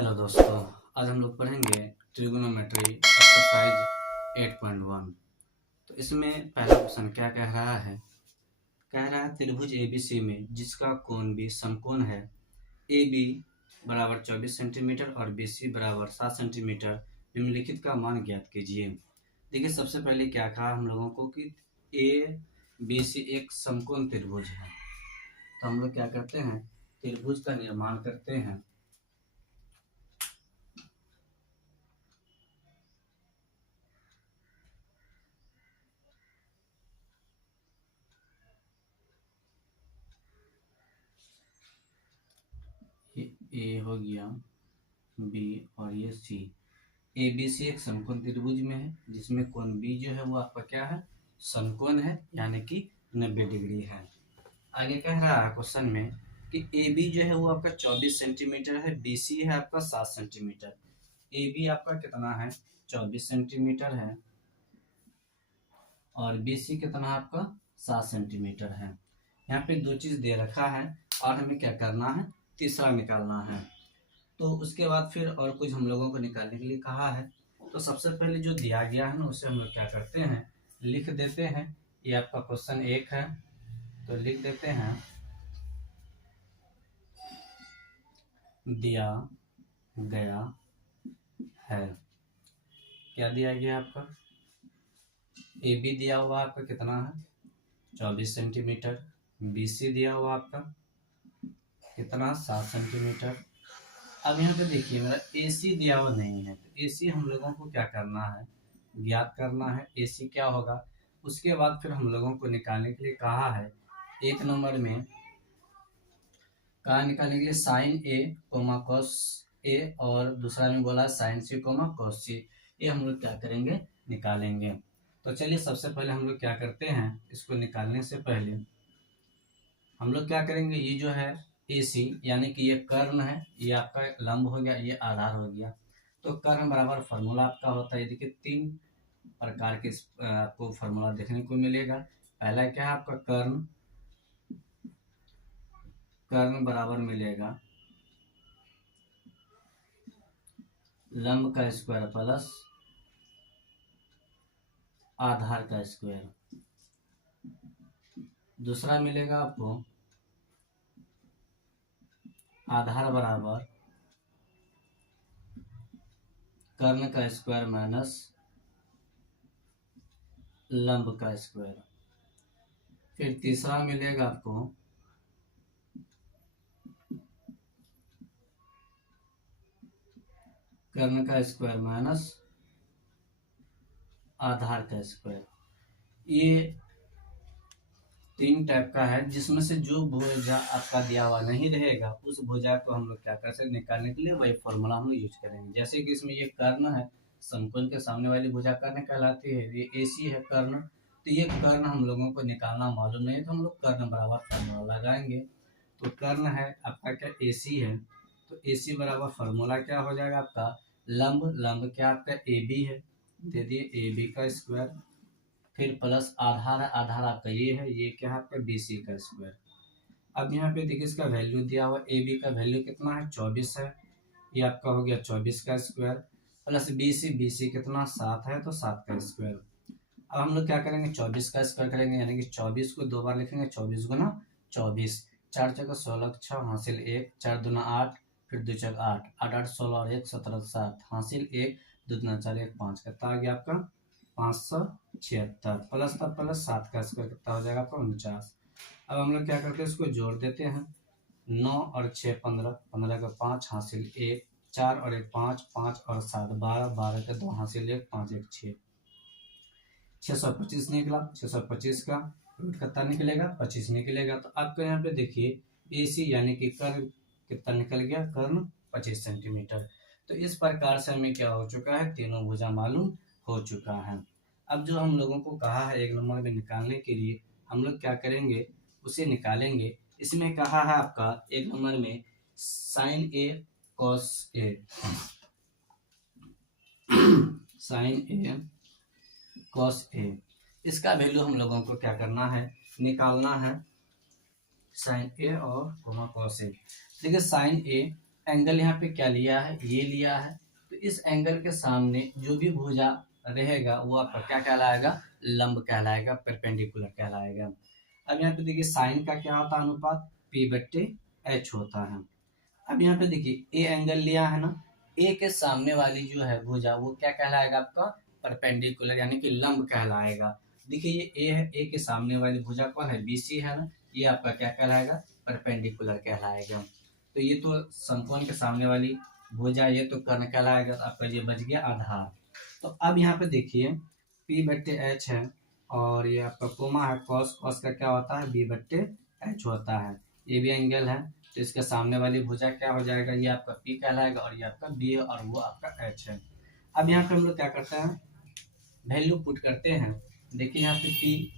Hello दोस्तों, आज हम लोग पढ़ेंगे ट्रिगोनोमेट्री एक्सरसाइज 8.1। तो इसमें पहला क्वेश्चन क्या कह रहा है? कह रहा है त्रिभुज एबीसी में जिसका कोण भी समकोण है, ए बी बराबर 24 सेंटीमीटर और बी सी बराबर 7 सेंटीमीटर, निम्नलिखित का मान ज्ञात कीजिए। देखिए, सबसे पहले क्या कहा हम लोगों को कि ए बी सी एक समकोण त्रिभुज है। तो हम लोग क्या करते हैं, त्रिभुज का निर्माण करते हैं। ए हो गया, बी और ये सी। ए बी सी एक समकोण त्रिभुज में है जिसमें कोण बी जो है वो आपका क्या है, समकोण है, यानी कि 90 डिग्री है। आगे कह रहा है क्वेश्चन में कि ए बी जो है वो आपका 24 सेंटीमीटर है, बी सी है आपका 7 सेंटीमीटर। ए बी आपका कितना है, 24 सेंटीमीटर है, और बी सी कितना आपका 7 सेंटीमीटर है। यहाँ पे दो चीज दे रखा है और हमें क्या करना है, तीसरा निकालना है। तो उसके बाद फिर और कुछ हम लोगों को निकालने के लिए कहा है। तो सबसे पहले जो दिया गया है ना, उसे हम लोग क्या करते हैं, लिख देते हैं। ये आपका क्वेश्चन 1 है, तो लिख देते हैं दिया गया है। क्या दिया गया आपका, ए बी दिया हुआ आपका कितना है, 24 सेंटीमीटर। बी सी दिया हुआ आपका कितना, 7 सेंटीमीटर। अब यहाँ पे देखिए, मेरा ए सी दिया हुआ नहीं है, तो ए सी हम लोगों को क्या करना है, ज्ञात करना है। ए सी क्या होगा, उसके बाद फिर हम लोगों को निकालने के लिए कहा है, एक नंबर में कहा निकालने के लिए sign A coma cos A, और दूसरा में बोला साइन सी कोमा कॉस सी। ये हम लोग क्या करेंगे, निकालेंगे। तो चलिए, सबसे पहले हम लोग क्या करते हैं, इसको निकालने से पहले हम लोग क्या करेंगे, ये जो है ए सी यानी कि ये कर्ण है, ये आपका लंब हो गया, ये आधार हो गया। तो कर्ण बराबर फार्मूला आपका होता है। देखिए, 3 प्रकार के आपको फार्मूला देखने को मिलेगा। पहला क्या है आपका कर्ण, कर्ण बराबर मिलेगा लंब का स्क्वायर प्लस आधार का स्क्वायर। दूसरा मिलेगा आपको आधार बराबर कर्ण का स्क्वायर माइनस लंब का स्क्वायर। फिर तीसरा मिलेगा आपको कर्ण का स्क्वायर माइनस आधार का स्क्वायर। ये 3 टाइप का है, जिसमें से जो भुजा आपका दिया हुआ नहीं रहेगा, उस भुजा को हम लोग क्या कर सकते, निकालने के लिए वही फॉर्मूला हम लोग यूज करेंगे। जैसे कि इसमें ये कर्ण है, समकोण के सामने वाली भुजा कर्ण कहलाती है। ये एसी है कर्ण, तो ये कर्ण हम लोगों को निकालना मालूम नहीं है, तो हम लोग कर्ण बराबर फॉर्मूला लगाएंगे। तो कर्ण है आपका क्या, एसी है, तो एसी बराबर फॉर्मूला क्या हो जाएगा आपका, लंब, लंब क्या आपका ए बी है, दे दिए ए बी का स्क्वायर। फिर प्लस आधार है, आधार आपका ये है, ये क्या है आपका बी सी का स्क्वायर। अब यहाँ पे देखिए, इसका वैल्यू दिया हुआ, ए बी का वैल्यू कितना है, 24 है, ये आपका हो गया 24 का स्क्वायर, प्लस बी सी कितना 7 है, तो 7 का स्क्वायर। अब हम लोग क्या करेंगे, 24 का स्क्वायर करेंगे, यानी कि 24 को 2 बार लिखेंगे, 24 गुना 24, 4 जगह 16 6 हासिल 1, 4 दूना 8, फिर 2 जगह 8, 8 8 16 और 1 17 7 हासिल 1, 2 दूना 4 1 5, कितना आ गया आपका 576, प्लस था प्लस 7 का स्क्वायर कितना हो जाएगा आपका 49। अब हम लोग क्या करते हैं, इसको जोड़ देते हैं, 9 और 6 15, 15 का 5 हासिल 1, 4 और 1 5, 5 और 7 12, 12 का 2 हासिल 1, 5 1 6, 625 निकला। 625 का रूट कितना निकलेगा, 25 निकलेगा। तो आपको यहाँ पे देखिए, ए सी यानी कि कर्ण कितना निकल गया, कर्ण 25 सेंटीमीटर। तो इस प्रकार से हमें क्या हो चुका है, तीनों भुजा मालूम हो चुका है। अब जो हम लोगों को कहा है एक नंबर में निकालने के लिए, हम लोग क्या करेंगे, उसे निकालेंगे। इसमें कहा है आपका एक नंबर में sign A cos A, sign A cos A, इसका वैल्यू हम लोगों को क्या करना है, निकालना है, साइन ए और कॉस ए। देखिए, साइन ए एंगल यहाँ पे क्या लिया है, ये लिया है। तो इस एंगल के सामने जो भी भुजा रहेगा वो आपका क्या कहलाएगा, लंब कहलाएगा, परपेंडिकुलर कहलाएगा। अब यहाँ पे देखिए साइन का क्या होता है अनुपात, P/H होता है। अब यहाँ पे देखिए ए एंगल लिया है ना, ए के सामने वाली जो है भुजा वो क्या कहलाएगा आपका, परपेंडिकुलर यानी कि लंब कहलाएगा। देखिए ये ए है, ए के सामने वाली भुजा कौन है, BC है ना, ये आपका क्या कहलाएगा, परपेंडिकुलर कहलाएगा। तो ये तो समकोण के सामने वाली भुजा, ये तो कर्ण कहलाएगा, तो आपका ये बच गया आधार। तो अब यहाँ पे देखिए P/H है और ये आपका कोमा है, कॉस, कॉस का क्या होता है, B/H होता है। ये भी एंगल है, तो इसके सामने वाली भुजा क्या हो जाएगा, ये आपका P कहलाएगा और ये आपका B है और वो आपका H है। अब यहाँ पे हम लोग क्या करते हैं, वैल्यू पुट करते हैं। देखिए यहाँ पे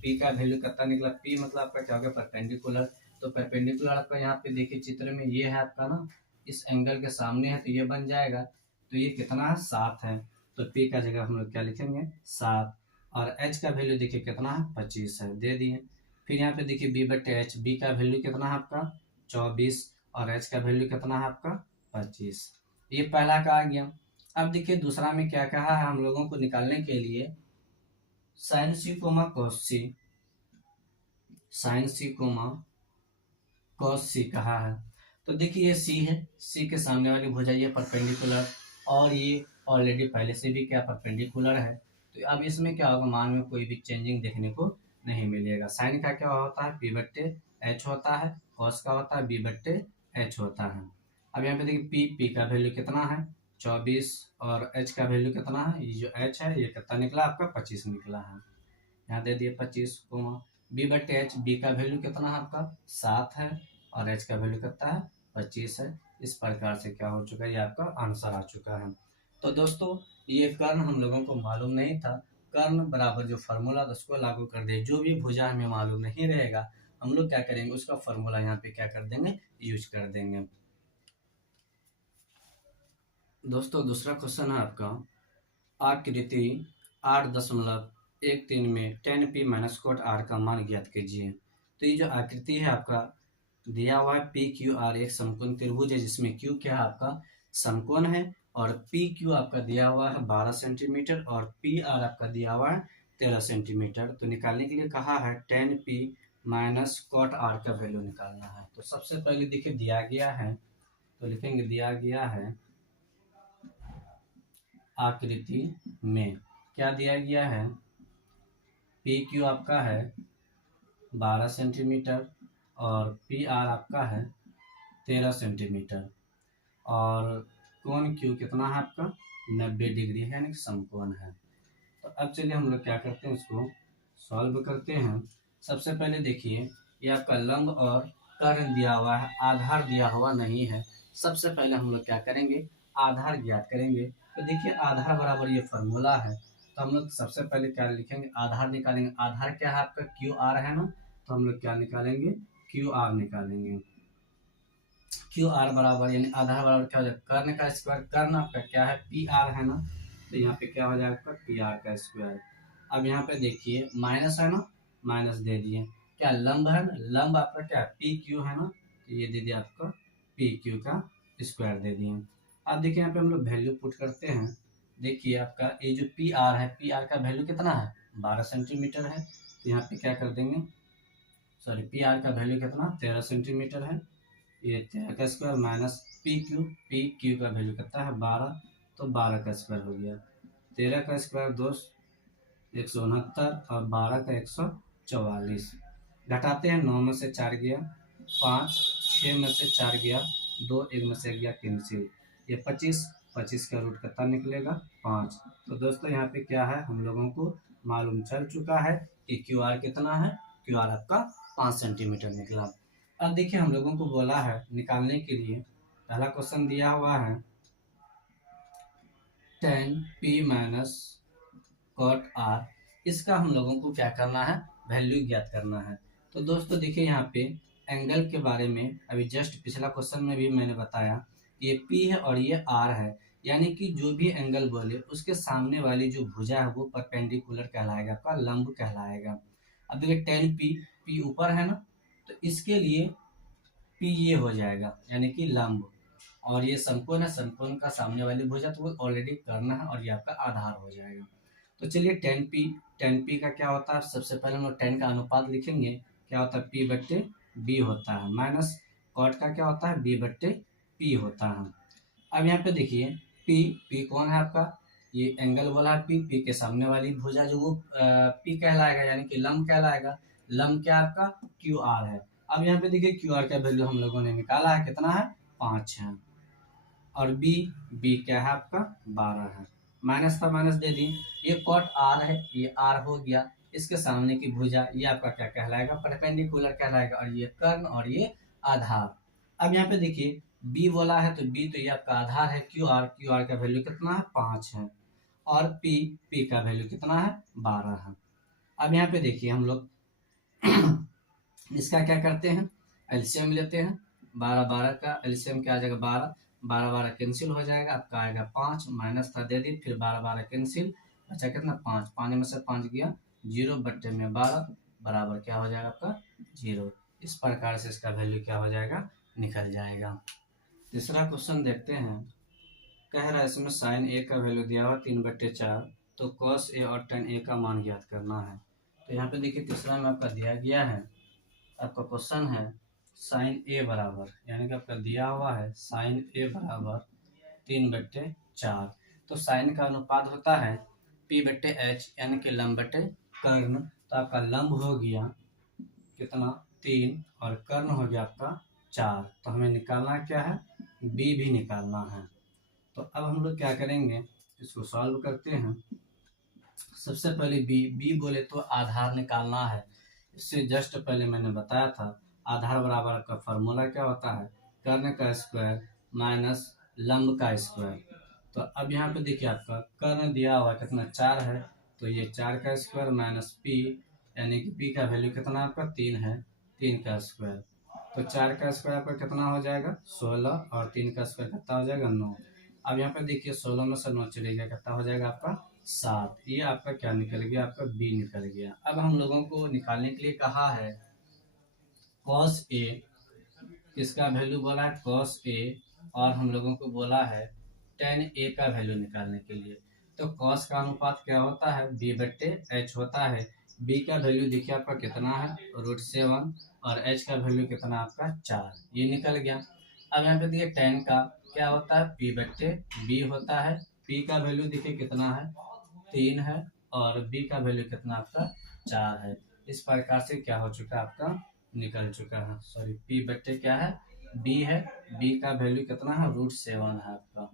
P का वैल्यू कितना निकला, P मतलब आपका क्या हो गया, परपेंडिकुलर। तो परपेंडिकुलर आपका यहाँ पे देखिए चित्र में ये है आपका ना, इस एंगल के सामने है तो ये बन जाएगा। तो ये कितना है, 7 है। तो P का जगह हम लोग क्या लिखेंगे, 7। और H का वैल्यू देखिए कितना है, 25 है, दे दिए। फिर यहाँ पे देखिए B/H, B का वैल्यू कितना है आपका, 24, और H का वैल्यू कितना है आपका, 25। ये पहला का आ गया। अब देखिए दूसरा में क्या कहा है हम लोगों को निकालने के लिए, साइन सी कोमा कॉस सी, साइन सी कोमा कॉस सी कहा है। तो देखिए ये सी है, सी के सामने वाली भुजा ये परपेंडिकुलर, और ये ऑलरेडी पहले से भी क्या परपेंडिकुलर है। तो अब इसमें क्या होगा, मान में कोई भी चेंजिंग देखने को नहीं मिलेगा। साइन का क्या होता है, P/H होता है, कॉस का होता है B/H होता है। अब यहाँ पे देखिए P का वैल्यू कितना है, 24, और H का वैल्यू कितना है, ये जो H है ये कितना निकला आपका, 25 निकला है। यहाँ दे दिए 25 कोमा B/H, B का वैल्यू कितना है आपका, 7 है, और H का वैल्यू कितना है, 25 है। इस प्रकार से क्या हो चुका है, ये आपका आंसर आ चुका है। तो दोस्तों ये कर्ण हम लोगों को मालूम नहीं था, कर्ण बराबर जो फार्मूला उसको लागू कर दे, जो भी भुजा हमें मालूम नहीं रहेगा हम लोग क्या करेंगे, उसका फार्मूला यहाँ पे क्या कर देंगे, यूज कर देंगे। दोस्तों दूसरा क्वेश्चन है आपका, आकृति 8.13 में tan P minus cot R का मान ज्ञात कीजिए। तो ये जो आकृति है आपका दिया हुआ है, PQR एक समकोण त्रिभुज है जिसमें Q क्या है आपका, समकोण है, और PQ आपका दिया हुआ है 12 सेंटीमीटर, और PR आपका दिया हुआ है 13 सेंटीमीटर। तो निकालने के लिए कहा है tan P minus cot R का वैल्यू निकालना है। तो सबसे पहले देखिए दिया गया है, तो लिखेंगे दिया गया है आकृति में क्या दिया गया है, PQ आपका है 12 सेंटीमीटर और PR आपका है 13 सेंटीमीटर, और कोण Q कितना है आपका, 90 डिग्री है, यानी समकोण है। तो अब चलिए हम लोग क्या करते हैं, इसको सॉल्व करते हैं। सबसे पहले देखिए ये आपका लंब और कर्ण दिया हुआ है, आधार दिया हुआ नहीं है। सबसे पहले हम लोग क्या करेंगे, आधार ज्ञात करेंगे। तो देखिए आधार बराबर ये फॉर्मूला है, तो हम लोग सबसे पहले क्या लिखेंगे, आधार निकालेंगे। आधार क्या है आपका, QR है ना, तो हम लोग क्या निकालेंगे, QR निकालेंगे। QR बराबर यानी आधार बराबर क्या हो जाएगा, कर्ण का स्क्वायर, कर्ण आपका क्या है, PR है ना, तो यहाँ पे क्या हो जाएगा आपका, PR का स्क्वायर। अब यहाँ पे देखिए माइनस है ना, माइनस दे दिए। क्या लंब है ना, लंब आपका क्या PQ है ना, तो ये दे दिया आपका PQ का स्क्वायर दे दिए। अब देखिए यहाँ पे हम लोग वैल्यू पुट करते हैं। देखिए आपका ये जो PR है, PR का वैल्यू कितना है, 12 सेंटीमीटर है। तो यहाँ पे क्या कर देंगे, सॉरी PR का वैल्यू कितना, 13 सेंटीमीटर है। ये 13 का स्क्वायर माइनस PQ का वैल्यू कितना है, 12, तो 12 का स्क्वायर हो गया। 13 का स्क्वायर 169, और 12 का 144। घटाते हैं, 9 में से 4 गया 5, 6 में से 4 गया 2, 1 में से गया कैंसिल। ये 25 का रूट कितना निकलेगा, 5। तो दोस्तों यहाँ पे क्या है, हम लोगों को मालूम चल चुका है कि QR कितना है, QR आपका 5 सेंटीमीटर निकला। अब देखिए हम लोगों को बोला है निकालने के लिए, पहला क्वेश्चन दिया हुआ है tan P minus cot R, इसका हम लोगों को क्या करना है, वैल्यू ज्ञात करना है। तो दोस्तों देखिए यहाँ पे एंगल के बारे में अभी जस्ट पिछला क्वेश्चन में भी मैंने बताया, ये P है और ये R है, यानी कि जो भी एंगल बोले उसके सामने वाली जो भुजा है वो परपेंडिकुलर कहलाएगा, आपका लंब कहलाएगा। अब देखिए tan P ऊपर है ना, तो इसके लिए P ये हो जाएगा यानी कि लंब, और ये समकोण है, समकोण का सामने वाली भुजा तो वो ऑलरेडी कर्ण है और ये आपका आधार हो जाएगा। तो चलिए टेन पी का क्या होता है, सबसे पहले हम लोग टेन का अनुपात लिखेंगे, क्या होता है पी बट्टे बी होता है, माइनस कॉट का क्या होता है बी बट्टे पी होता है। अब यहाँ पे देखिए पी कौन है आपका, ये एंगल बोला है पी के सामने वाली भुजा जो वो पी कहलाएगा, यानी कि लंब कहलाएगा। लंब क्या आपका क्यू आर है। अब यहाँ पे देखिए क्यू आर का वैल्यू हम लोगों ने निकाला है, कितना है 5 है। और बी क्या है आपका 12 है, माइनस था माइनस दे दी। ये कॉट आर है, ये आर हो गया, इसके सामने की भुजा ये आपका क्या कहलाएगा परपेंडिकुलर कहलाएगा, और ये कर्ण और ये आधार। अब यहाँ पे देखिए बी बोला है तो बी तो ये आपका आधार है, क्यू आर का वैल्यू कितना है 5 है, और पी का वैल्यू कितना है 12 है। अब यहाँ पे देखिए हम लोग इसका क्या करते हैं एलसीएम लेते हैं, 12 का एलसीएम क्या आ जाएगा 12 कैंसिल हो जाएगा, आपका आएगा 5, माइनस था दे दी, फिर 12 कैंसिल, अच्छा कितना 5, पानी में से 5 गया 0 बट्टे में 12 बराबर क्या हो जाएगा आपका 0। इस प्रकार से इसका वैल्यू क्या हो जाएगा निकल जाएगा। तीसरा क्वेश्चन देखते हैं, कह रहा है इसमें साइन ए का वैल्यू दिया हुआ 3/4, तो कॉस ए और टेन ए का मान ज्ञात करना है। तो यहाँ पे देखिए तीसरा में आपका दिया गया है, आपका क्वेश्चन है साइन ए बराबर, यानी कि आपका दिया हुआ है साइन ए बराबर 3/4, तो साइन का अनुपात होता है p/h, यानी कि लंब बटे कर्ण। तो आपका लंब हो गया कितना 3 और कर्ण हो गया आपका 4, तो हमें निकालना क्या है b भी निकालना है। तो अब हम लोग क्या करेंगे इसको सॉल्व करते हैं। सबसे पहले बी बोले तो आधार निकालना है, इससे जस्ट पहले मैंने बताया था आधार बराबर का फॉर्मूला क्या होता है कर्ण का स्क्वायर माइनस लंब का स्क्वायर। तो अब यहाँ पे देखिए आपका कर्ण दिया हुआ कितना 4 है, तो ये 4 का स्क्वायर माइनस पी, यानी कि पी का वैल्यू कितना आपका 3 है, 3 का स्क्वायर। तो 4 का स्क्वायर आपका कितना हो जाएगा 16, और 3 का स्क्वायर कितना हो जाएगा 9। अब यहाँ पे देखिए 16 में से 9 चलेगा, कितना हो जाएगा आपका 7। ये आपका क्या निकल गया आपका बी निकल गया। अब हम लोगों को निकालने के लिए कहा है कॉस ए, किसका वैल्यू बोला है कॉस ए, और हम लोगों को बोला है टेन ए का वैल्यू निकालने के लिए। तो कॉस का अनुपात क्या होता है b/h होता है। b का वैल्यू देखिए आपका कितना है √7, और h का वैल्यू कितना आपका 4, ये निकल गया। अब यहाँ पे देखिए टेन का क्या होता है p/b होता है, p का वैल्यू देखिए कितना है 3 है, और b का वैल्यू कितना आपका 4 है। इस प्रकार से क्या हो चुका है आपका निकल चुका है, सॉरी p/, क्या है b है, b का वैल्यू कितना है √7 है आपका।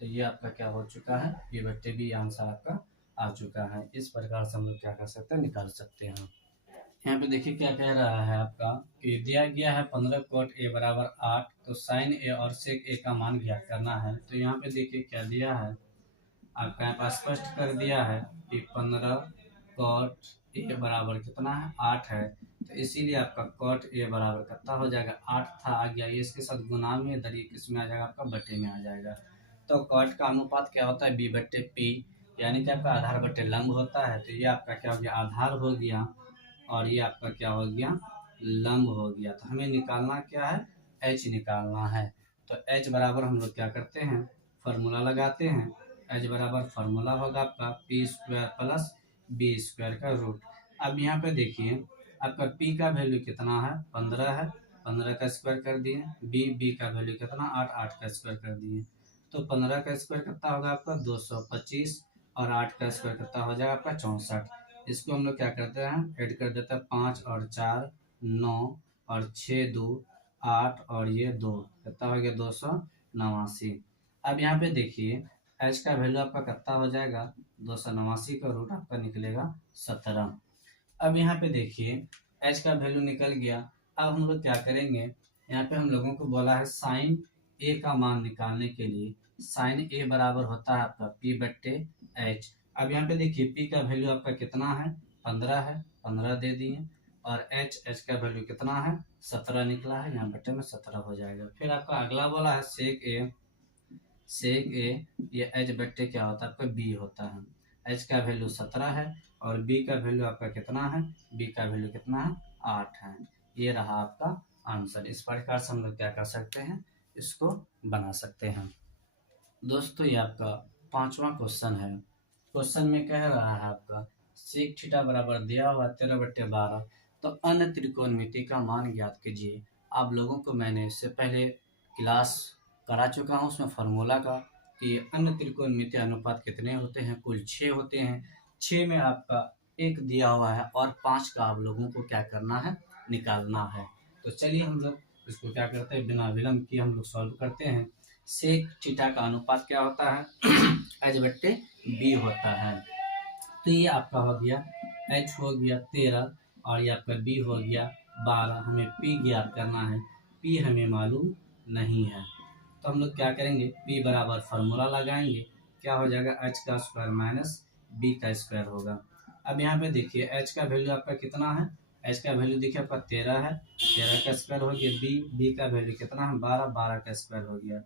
तो ये आपका क्या हो चुका है p/b आंसर आपका आ चुका है। इस प्रकार से हम लोग क्या कर सकते हैं निकाल सकते हैं। यहाँ पे देखिए क्या कह रहा है आपका कि दिया गया है 15 cot a बराबर 8, तो साइन ए और सेक ए का मान ज्ञात करना है। तो यहाँ पे देखिए क्या दिया है आपका यहाँ पास स्पष्ट कर दिया है कि 15 cot a बराबर कितना है 8 है, तो इसीलिए आपका cot a बराबर कितना हो जाएगा 8 था आ गया, ये इसके साथ गुना में इधर ये किस में आ जाएगा आपका बटे में आ जाएगा। तो cot का अनुपात क्या होता है b/p, यानी कि आपका आधार बटे लंब होता है। तो ये आपका क्या हो गया आधार हो गया, और ये आपका क्या हो गया लंब हो गया। तो हमें निकालना क्या है h निकालना है। तो h बराबर हम लोग क्या करते हैं फार्मूला लगाते हैं, h बराबर फार्मूला होगा आपका p² प्लस b² का रूट। अब यहाँ पे देखिए आपका p का वैल्यू कितना है 15 है, 15 का स्क्वायर कर दिए, b का वैल्यू कितना 8, 8 का स्क्वायर कर दिए। तो 15 का स्क्वायर कितना होगा आपका 225, और 8 का स्क्वायर कितना हो जाएगा आपका 64। इसको हम लोग क्या करते हैं ऐड कर देते हैं 5 और 4 9, और 6 2 8, और ये 2 कितना हो गया 289। अब यहाँ पे देखिए एच का वैल्यू आपका कितना हो जाएगा 289 का रूट आपका निकलेगा 17। अब यहाँ पे देखिए एच का वैल्यू निकल गया। अब हम लोग क्या करेंगे यहाँ पे हम लोगों को बोला है साइन ए का मान निकालने के लिए, साइन ए बराबर होता है आपका p/h। अब यहाँ पे देखिए p का वैल्यू आपका कितना है 15 है, 15 दे दिए, और h का वैल्यू कितना है 17 निकला है, यहाँ बटे में 17 हो जाएगा। फिर आपका अगला बोला है सेक ए, ये h/, क्या होता है आपका b होता है। h का वैल्यू 17 है, और b का वैल्यू आपका कितना है b का वैल्यू कितना है 8 है। ये रहा आपका आंसर। इस प्रकार से हम लोग क्या कर सकते हैं इसको बना सकते हैं। दोस्तों ये आपका 5वां क्वेश्चन है। क्वेश्चन में कह रहा है आपका सेक थीटा बराबर दिया हुआ 13/12, तो अन्य त्रिकोणमिति का मान ज्ञात कीजिए। आप लोगों को मैंने इससे पहले क्लास करा चुका हूँ उसमें फार्मूला का कि अन्य त्रिकोणमिति अनुपात कितने होते हैं, कुल 6 होते हैं। 6 में आपका 1 दिया हुआ है और 5 का आप लोगों को क्या करना है, निकालना है। तो चलिए हम लोग इसको क्या करते हैं, बिना विलंब किए हम लोग सॉल्व करते हैं। सेक थीटा का अनुपात क्या होता है, H/B होता है। तो ये आपका हो गया H हो गया 13 और ये आपका B हो गया 12। हमें P ज्ञात करना है, P हमें मालूम नहीं है। तो हम लोग क्या करेंगे, P बराबर फार्मूला लगाएंगे, क्या हो जाएगा H का स्क्वायर माइनस B का स्क्वायर होगा। अब यहाँ पे देखिए H का वैल्यू आपका कितना है, H का वैल्यू देखिए आपका 13 है, 13 का स्क्वायर हो गया। B का वैल्यू कितना है, 12, 12 का स्क्वायर हो गया।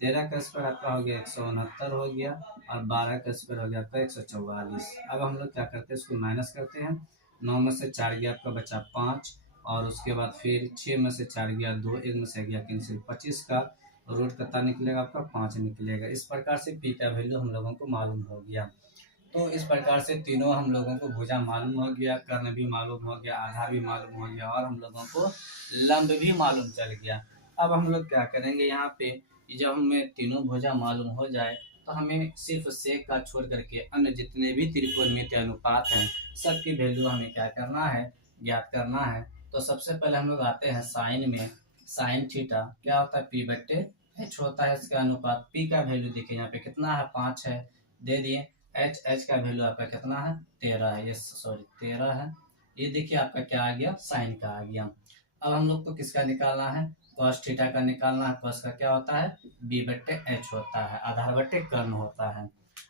13 का स्क्वायर आपका हो गया 169 हो गया और 12 का स्क्वायर हो गया आपका 144। अब हम लोग क्या करते हैं, इसको माइनस करते हैं। 9 में से 4 गया आपका बचा 5 और उसके बाद फिर 6 में से 4 गया 2, 1 में से गया कैंसिल। 25 का रूट कितना निकलेगा आपका 5 निकलेगा। इस प्रकार से P का वैल्यू हम लोगों को मालूम हो गया। तो इस प्रकार से तीनों हम लोगों को भुजा मालूम हो गया, कर्ण भी मालूम हो गया, आधार भी मालूम हो गया और हम लोगों को लंब भी मालूम चल गया। अब हम लोग क्या करेंगे, यहाँ पे जब हमें तीनों भुजा मालूम हो जाए तो हमें सिर्फ सेक का छोड़ करके अन्य जितने भी त्रिकोणमितीय अनुपात हैं सबकी वैल्यू हमें क्या करना है, ज्ञात करना है। तो सबसे पहले हम लोग आते हैं साइन में। साइन थीटा क्या होता है, P/H होता है इसका अनुपात। P का वैल्यू देखिए यहाँ पे कितना है, 5 है, दे दिए। H का वैल्यू आपका कितना है, 13 है, ये सॉरी 13 है। ये देखिए आपका क्या आ गया, साइन का आ गया। अब हम लोग को किसका निकालना है, कॉस थीटा का निकालना है। कॉस का क्या होता है, B/H होता है, आधार बटे कर्ण होता है।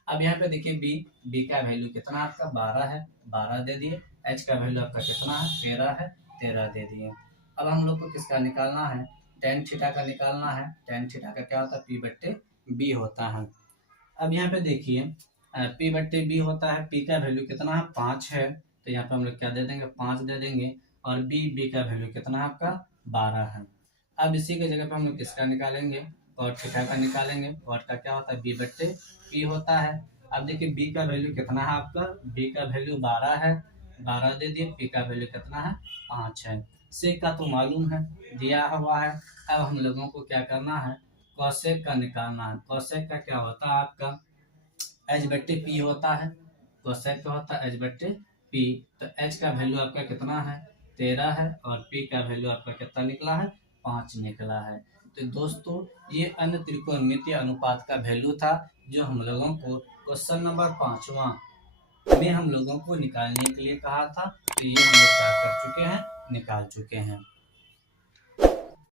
अब यहाँ पे देखिए B का वैल्यू कितना आपका 12 है, 12 दे दिए। H का वैल्यू आपका कितना है, 13 है, 13 दे दिए। अब हम लोग को किसका निकालना है, टेन थीटा का निकालना है। टेन थीटा का क्या होता है, P/B होता है। अब यहाँ पे देखिए P/B होता है, P का वैल्यू कितना है, 5 है, तो यहाँ पे हम लोग क्या दे देंगे, 5 दे देंगे। और B का वैल्यू कितना है आपका 12 है। अब इसी के जगह पे हम लोग किसका निकालेंगे, कॉट थीटा का निकालेंगे। कॉट का क्या होता है, B/P होता है। अब देखिए B का वैल्यू कितना है आपका, B का वैल्यू 12 है, 12 दे दिए। P का वैल्यू कितना है, 5 है। सेक का तो मालूम है, दिया हुआ है। अब हम लोगों को क्या करना है, कॉसेक का निकालना है। कॉसेक का क्या होता है आपका H/P होता है। कोसेक का होता है H/P। तो H का वैल्यू आपका कितना है, 13 है और P का वैल्यू आपका कितना निकला है, 5 निकला है। तो दोस्तों ये अन्य त्रिकोणमितीय अनुपात का वैल्यू था जो हम लोगों को क्वेश्चन नंबर 5वां में हम लोगों को निकालने के लिए कहा था। तो ये हम लोग क्या कर चुके हैं, निकाल चुके हैं।